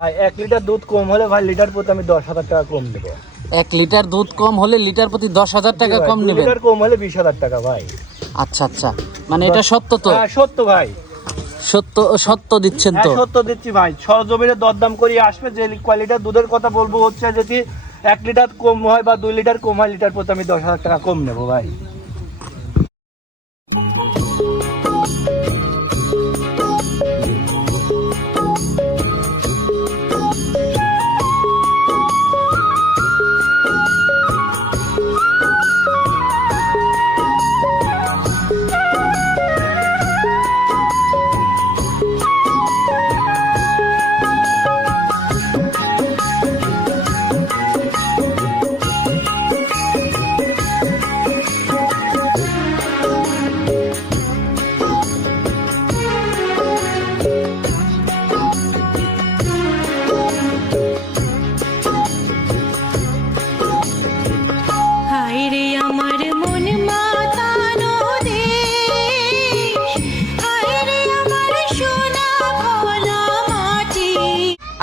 এক লিটার দুধ কম হলে ভাই লিটার প্রতি আমি দশ হাজার টাকা কম দেবো এক লিটার দুধ কম হলে লিটার প্রতি দশ হাজার টাকা কম নেবেন? লিটার কম হলে বিশ হাজার টাকা ভাই। আচ্ছা আচ্ছা। মানে এটা সত্য তো? হ্যাঁ সত্য ভাই। সত্য সত্য দিচ্ছেন হ্যাঁ তো? সত্য দিচ্ছি ভাই। সরজমিনে দরদাম করি আসবে যে কোয়ালিটার দুধের কথা বলব হচ্ছে যদি এক লিটার কম হয় বা দুই লিটার কম হয় লিটার প্রতি আমি দশ হাজার টাকা কম নেব ভাই।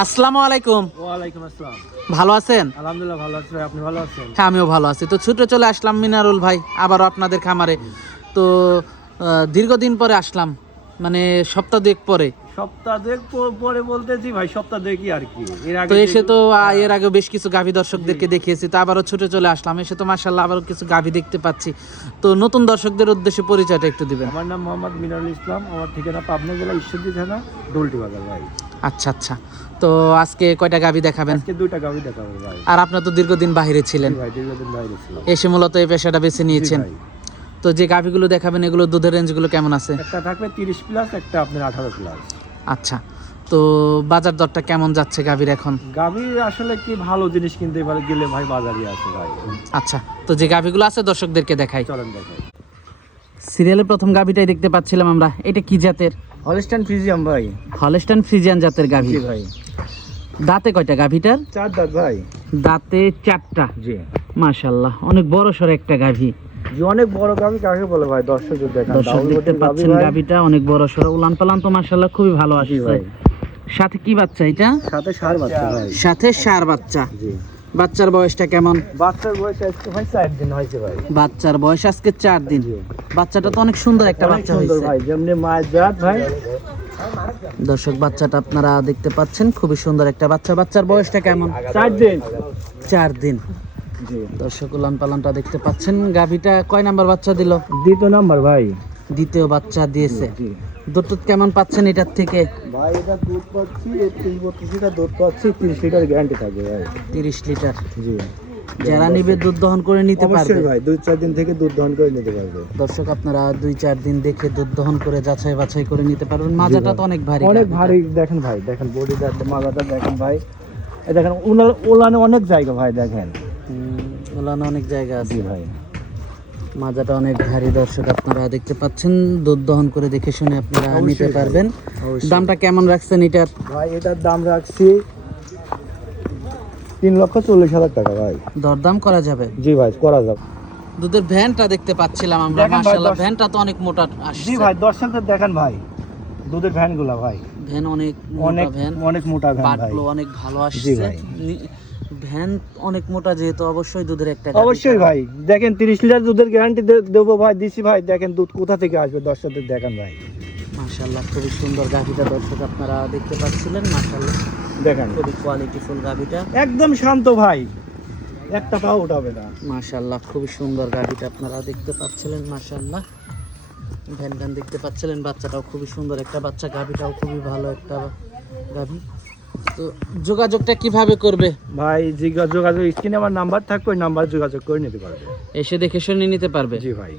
আসসালামু আলাইকুম। ওয়ালাইকুম আসসালাম। ভালো আছেন? আলহামদুলিল্লাহ ভালো আছি আপনি ভালো আছেন? হ্যাঁ আমিও ভালো আছি। তো ছুটে চলে আসলাম মিনারুল ভাই আবারও আপনাদের খামারে। তো দীর্ঘদিন পরে আসলাম মানে সপ্তাহ দুয়েক পরে। সপ্তাহ দুয়েক পরে বলতেছি ভাই সপ্তাহ দুয়েকই আর কি। এর আগে তো এসে তো এর আগে বেশ কিছু গাভী দর্শকদেরকে দেখিয়েছি তো আবারও ছুটে চলে আসলাম। এসে তো মাসাল্লাহ আবারও কিছু গাভী দেখতে পাচ্ছি। তো নতুন দর্শকদের উদ্দেশ্যে পরিচয়টা একটু দিবেন। আমার নাম মোহাম্মদ মিনারুল ইসলাম আমার ঠিকানা পাবনা জেলা ঈশ্বরদী থানা ডোলটি বাজার ভাই। আচ্ছা আচ্ছা। তো আজকে কয়টা গাভী দেখাবেন? আজকে দুইটা গাভি দেখাবো ভাই। আর আপনার তো দীর্ঘদিন বাহিরে ছিলেন। ভাই দীর্ঘদিন বাইরে ছিলাম। এসে মূলত এই পেশাটা বেছে নিয়েছেন। তো যে গাভীগুলো দেখাবেন এগুলো দুধের রেঞ্জগুলো কেমন আছে? একটা থাকবে তিরিশ প্লাস একটা আপনার আঠারো প্লাস আচ্ছা। তো বাজার দরটা কেমন যাচ্ছে গাভীর এখন? গাভি আসলে কি ভালো জিনিস কিনতে পারে গেলে ভাই বাজারই আছে ভাই। আচ্ছা। তো যে গাভীগুলো আছে দর্শকদেরকে দেখাই। চলেন দেখাই। সিরিয়ালের প্রথম গাভীটাই দেখতে পাচ্ছিলাম আমরা। এটা কি জাতের? হলিস্টান ফিজিয়াম ভাই। হলস্টান ফ্রিজিয়ান জাতের গাভী। ভাই। দাঁতে কয়টা গাভীটার? চার দাঁত ভাই। দাঁতে চারটা। জি। মাশাল্লাহ অনেক বড় সড় একটা গাভী। জি অনেক বড় গাভি কাকে বলে ভাই? দর্শক দেখেন। দর্শক দেখতে পাচ্ছেন গাভীটা অনেক বড় সড়। উলান পালান তো মাশাল্লাহ খুবই ভালো আসছে। ভাই। সাথে কি বাচ্চা এটা? সাথে সার বাচ্চা ভাই। সাথে সার বাচ্চা। জি। বাচ্চার বয়সটা কেমন? বাচ্চার বয়স আজকে ভাই চার দিন হয়েছে ভাই। বাচ্চার বয়স আজকে চার দিন। বাচ্চাটা তো অনেক সুন্দর একটা বাচ্চা হয়েছে। ভাই যেমনি মায়ের জাত ভাই। দর্শক বাচ্চাটা আপনারা দেখতে পাচ্ছেন খুবই সুন্দর একটা বাচ্চা। বাচ্চার বয়সটা কেমন? চার দিন। চার দিন। দর্শক উলান পালনটা দেখতে পাচ্ছেন। গাভীটা কয় নাম্বার বাচ্চা দিল? দ্বিতীয় নাম্বার ভাই। দ্বিতীয় বাচ্চা দিয়েছে। দুধ কেমন পাচ্ছেন এটার থেকে? ভাই এটা দুধ পাচ্ছি তিরিশ লিটার দুধ পাচ্ছি তিরিশ লিটার গ্যারান্টি থাকবে ভাই। তিরিশ লিটার। জি। যারা নিবে দুধ দহন করে নিতে পারবে। ভাই দুই চার দিন থেকে দুধ দহন করে নিতে পারবে। দর্শক আপনারা দুই চার দিন দেখে দুধ দহন করে যাচাই বাছাই করে নিতে পারবেন। মাজাটা তো অনেক ভারী অনেক ভারী দেখেন ভাই দেখেন বডি মাজাটা দেখেন ভাই। দেখেন ওলানে অনেক জায়গা ভাই দেখেন। ওলানো অনেক জায়গা আছে। ভাই। মাজাটা অনেক ভারী দর্শক আপনারা দেখতে পাচ্ছেন। দুধ দহন করে দেখে শুনে আপনারা নিতে পারবেন। দামটা কেমন রাখছেন এটার? ভাই এটার দাম রাখছি তিন লক্ষ চল্লিশ হাজার টাকা ভাই। দরদাম করা যাবে? জি ভাই করা যাবে। দুধের ভ্যানটা দেখতে পাচ্ছিলাম আমরা দেখেন ভাই, মাশাআল্লাহ ভ্যানটা তো অনেক মোটা আসছে। জি ভাই দর্শকদের দেখেন ভাই দুধের ভ্যানগুলা ভাই। ভ্যান অনেক অনেক ভ্যান। অনেক মোটা ভ্যান ভাই। অনেক ভালো আসছে। জি ভাই। ভ্যান অনেক মোটা যেহেতু অবশ্যই দুধের একটা অবশ্যই ভাই। দেখেন তিরিশ লিটার দুধের গ্যারান্টি দেবো ভাই দিছি ভাই। দেখেন দুধ কোথা থেকে আসবে দর্শকদের দেখেন ভাই। মাশাআল্লাহ খুবই সুন্দর গাভিটা দর্শক আপনারা দেখতে পাচ্ছিলেন মাশাআল্লাহ। দেখেন। খুবই কোয়ালিটিফুল গাভিটা। একদম শান্ত ভাই। এক টাকাও উঠাবে না। মাশাআল্লাহ খুবই সুন্দর গাভিটা আপনারা দেখতে পাচ্ছিলেন মাশাআল্লাহ। ভ্যান ভ্যান দেখতে পাচ্ছিলেন বাচ্চাটাও খুবই সুন্দর একটা বাচ্চা গাভিটাও খুবই ভালো একটা গাভি। তো যোগাযোগটা কীভাবে করবে? ভাই যোগাযোগ স্ক্রিনে আমার নাম্বার থাকবে ওই নাম্বার যোগাযোগ করে নিতে পারবে। এসে দেখে শুনে নিতে পারবে? জি ভাই।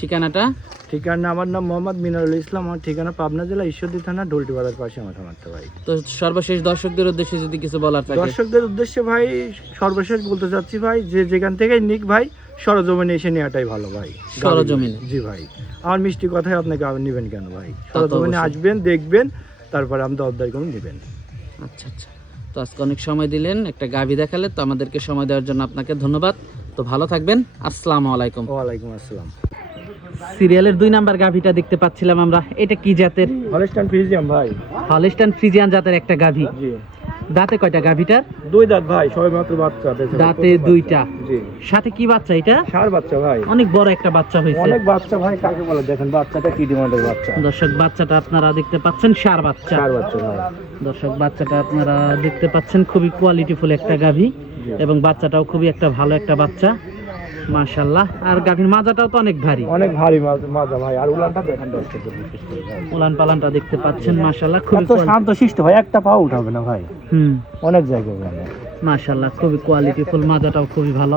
ঠিকানাটা? ঠিকানা আমার নাম মোহাম্মদ মিনারুল ইসলাম আমার ঠিকানা পাবনা জেলা ঈশ্বরদী থানা ডোলটি বাজার পাশে আমার খামারটা ভাই। তো সর্বশেষ দর্শকদের উদ্দেশ্যে যদি কিছু বলার থাকে? দর্শকদের উদ্দেশ্যে ভাই সর্বশেষ বলতে চাচ্ছি ভাই যে যেখান থেকে নিক ভাই সরজমিনে এসে নেওয়াটাই ভালো ভাই। সরজমিনে? জি ভাই। আমার মিষ্টি কথাই আপনাকে নেবেন কেন ভাই? সরজমিনে আসবেন দেখবেন তারপরে আমি দরদারি করে নেবেন। আচ্ছা আচ্ছা। তো আজকে অনেক সময় দিলেন একটা গাভি দেখালে তো আমাদেরকে সময় দেওয়ার জন্য আপনাকে ধন্যবাদ। তো ভালো থাকবেন আসসালামু আলাইকুম। ওয়ালাইকুম আসসালাম। সিরিয়ালের দুই নাম্বার গাভিটা দেখতে পাচ্ছিলাম আমরা এটা কি জাতের? হলস্টান ফ্রিজিয়ান ভাই। হলিস্টান ফ্রিজিয়ান জাতের একটা গাভী। জি। দাঁতে কয়টা গাভিটার দুই দাঁত ভাই সবাই মাত্র বাচ্চা দাঁতে দুইটা। সাথে কি বাচ্চা এটা? সার বাচ্চা ভাই। অনেক বড় একটা বাচ্চা হয়েছে। অনেক বাচ্চা ভাই কাকে বলে? দেখেন বাচ্চাটা কি ডিমান্ডের বাচ্চা? দর্শক বাচ্চাটা আপনারা দেখতে পাচ্ছেন সার বাচ্চা। সার বাচ্চা ভাই। দর্শক বাচ্চাটা আপনারা দেখতে পাচ্ছেন খুবই কোয়ালিটিফুল একটা গাভী এবং বাচ্চাটাও খুবই একটা ভালো একটা বাচ্চা। মাশাল্লাহ আর গাভীর মাজাটাও তো অনেক ভারী। অনেক ভারী মাজা ভাই আর উলানটা দেখেন দর্শক উলান পালানটা দেখতে পাচ্ছেন মাশাল্লাহ খুব তো শান্ত শিষ্ট ভাই একটা পাও উঠাবে না ভাই। হুম। অনেক জায়গায় মাশাআল্লাহ খুবই খুবই কোয়ালিটিফুল মাজাটাও খুবই ভালো।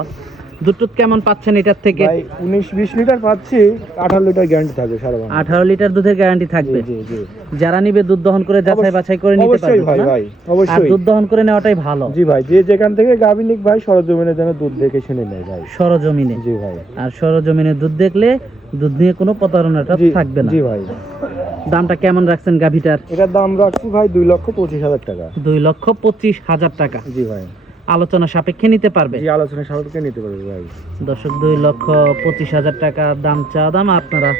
দুটো কেমন পাচ্ছেন এটার থেকে? ভাই উনিশ বিশ লিটার পাচ্ছি আঠারো লিটার গ্যারান্টি থাকবে সারা বাংলা আঠারো লিটার দুধের গ্যারান্টি থাকবে? জি জি যারা নিবে দুধ দহন করে যাচাই বাছাই করে নিতে অবশ্যই পারবে ভাই না? ভাই আর দুধ দহন করে নেওয়াটাই ভালো। জি ভাই যে যেখান থেকে গাভী নিক ভাই সরজমিনের জন্য দুধ দেখে শুনে নেয় ভাই। সরজমিনে। জি ভাই। আর সরজমিনে দুধ দেখলে দুধ নিয়ে কোনো প্রতারণাটা থাকবে না। জি ভাই। দামটা কেমন রাখছেন গাভিটার? এটার দাম রাখছি ভাই দুই লক্ষ পঁচিশ হাজার টাকা। দুই লক্ষ পঁচিশ হাজার টাকা। জি ভাই। আলোচনা সাপেক্ষে নিতে পারবে? জি আলোচনা সাপেক্ষে নিতে পারবে ভাই। দর্শক দুই লক্ষ পঁচিশ হাজার টাকা দাম চা দাম আপনারা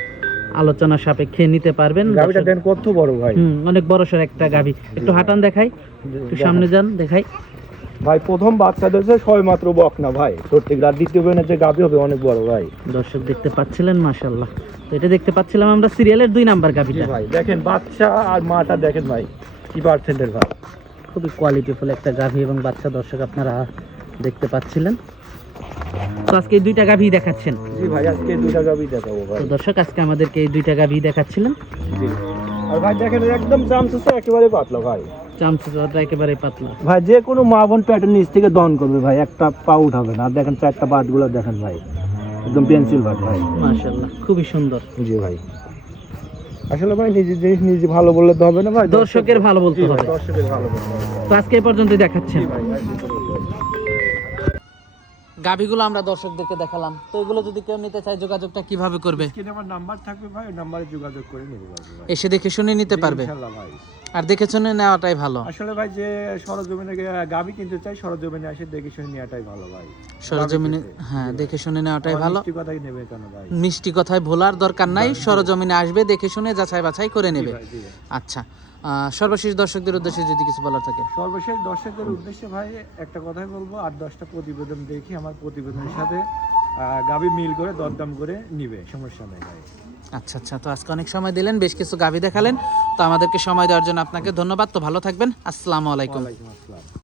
আলোচনা সাপেক্ষে নিতে পারবেন। দেন কত বড় ভাই? হুম অনেক বড় সড় একটা গাভি একটু হাঁটান দেখাই একটু সামনে যান দেখাই। ভাই প্রথম বাচ্চা মাত্র বক না ভাই। সত্যি আর দ্বিতীয় বেনের যে হবে অনেক বড় ভাই। দর্শক দেখতে পাচ্ছিলেন মাশাল্লাহ তো এটা দেখতে পাচ্ছিলাম আমরা সিরিয়ালের দুই নাম্বার জি গাভিটা ভাই দেখেন বাচ্চা আর মাটা দেখেন ভাই কি পার্সেন্টের ভাই? খুবই কোয়ালিটিফুল একটা গাভি এবং বাচ্চা দর্শক আপনারা দেখতে পাচ্ছিলেন। তো আজকে এই দুইটা গাভি দেখাচ্ছেন। জি ভাই আজকে দুইটা গাভী দেখাবো ভাই। তো দর্শক আজকে আমাদেরকে এই দুইটা গাভি দেখাচ্ছিলেন। জি। আর ভাই দেখেন একদম চামচুসে একেবারে পাতলা ভাই। চামচুটা একেবারে পাতলা। ভাই যে কোনো মা বোন প্যাটের নিচ থেকে দহন করবে ভাই একটা পা উঠাবে না। দেখেন চারটা বাটগুলো দেখেন ভাই। একদম পেন্সিল বাট ভাই। মাশাল্লাহ খুবই সুন্দর। জি ভাই। আসলে ভাই নিজের জিনিস নিজে ভালো বললে তো হবে না ভাই দর্শকের ভালো বলতে হবে দর্শকের ভালো বলতে হবে। তো আজকে এই পর্যন্ত দেখাচ্ছেন। গাভিগুলো আমরা দর্শকদেরকে দেখালাম। তো এগুলো যদি কেউ নিতে চায় যোগাযোগটা কীভাবে করবে? আমার নাম্বার থাকবে ভাই নাম্বারে যোগাযোগ করে নিতে পারবে এসে দেখে শুনে নিতে পারবে। ভাই। আর দেখে শুনে নেওয়াটাই ভালো। আসলে ভাই যে সরজমিনে গাবি কিনতে চাই সরজমিনে এসে দেখে শুনে নেওয়াটাই ভালো ভাই। সরজমিনে হ্যাঁ দেখে শুনে নেওয়াটাই ভালো। মিষ্টি কথাই নেবে কেন ভাই? মিষ্টি কথায় ভোলার দরকার নাই। সরজমিনে আসবে দেখে শুনে যাচাই বাছাই করে নেবে। আচ্ছা। সর্বশেষ দর্শকদের উদ্দেশ্যে যদি কিছু বলার থাকে। সর্বশেষ দর্শকদের উদ্দেশ্যে ভাই একটা কথাই বলব আট দশটা প্রতিবেদন দেখি আমার প্রতিবেদনের সাথে। গাবি মিল করে দরদাম করে নিবে সমস্যা নেই ভাই। আচ্ছা আচ্ছা তো আজকে অনেক সময় দিলেন বেশ কিছু গাভি দেখালেন। তো আমাদেরকে সময় দেওয়ার জন্য আপনাকে ধন্যবাদ। তো ভালো থাকবেন। আসসালামু আলাইকুম। আসসালাম।